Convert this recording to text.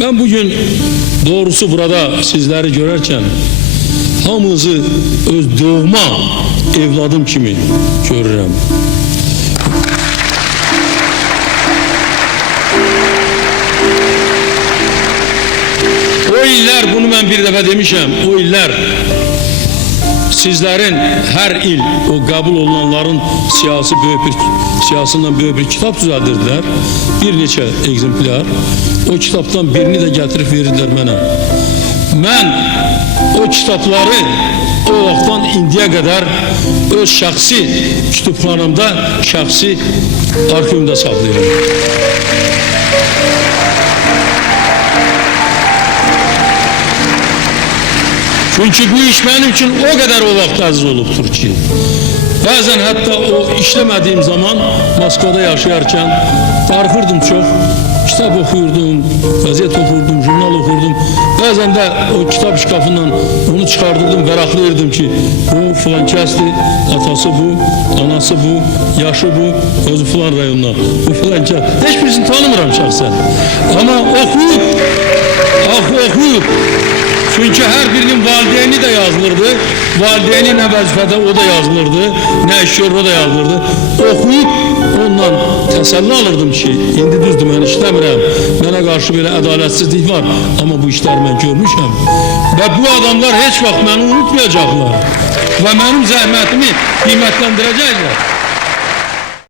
Ben bugün doğrusu burada sizleri görərkən hamınızı öz doğma evladım kimi görürəm. O iller, bunu ben bir defa demişim, o iller sizlerin her il o kabul olunanların siyasından büyük bir kitap düzeldirdiler. Bir neçe egzemplar. O kitaptan birini de getirip verirdiler bana. Ben o kitapları o vaxtdan indiyə kadar öz şəxsi kütüphanamda, şəxsi arxivimdə saxlayıram. Çünkü bu iş benim için o kadar o vaxt aziz olubdur ki, bazen hatta o işlemediğim zaman Moskvada yaşayarken darıxırdım çok. Kitap okuyordum, gazete okurdum, jurnal okurdum. Bazen de o kitap şkafından onu çıkardırdım, veraklayırdım ki bu filan kəsdi, atası bu, anası bu, yaşı bu, özü filan rayonuna, bu filan kəs. Hiçbirisini tanımıram şahsen. Ama okuyup, çünkü her birinin valideyni de yazılırdı. Valideyni ne vəzifədə o da yazılırdı. Ne işiyor o da yazılırdı. Okuyup ondan təsəlli alırdım ki, indi düzdür mən işləmirəm. Mənə qarşı belə ədaletsizlik var. Ama bu işləri mən görmüşəm. Və bu adamlar heç vaxt məni unutmayacaqlar. Və mənim zəhmətimi qiymətləndirəcəklər.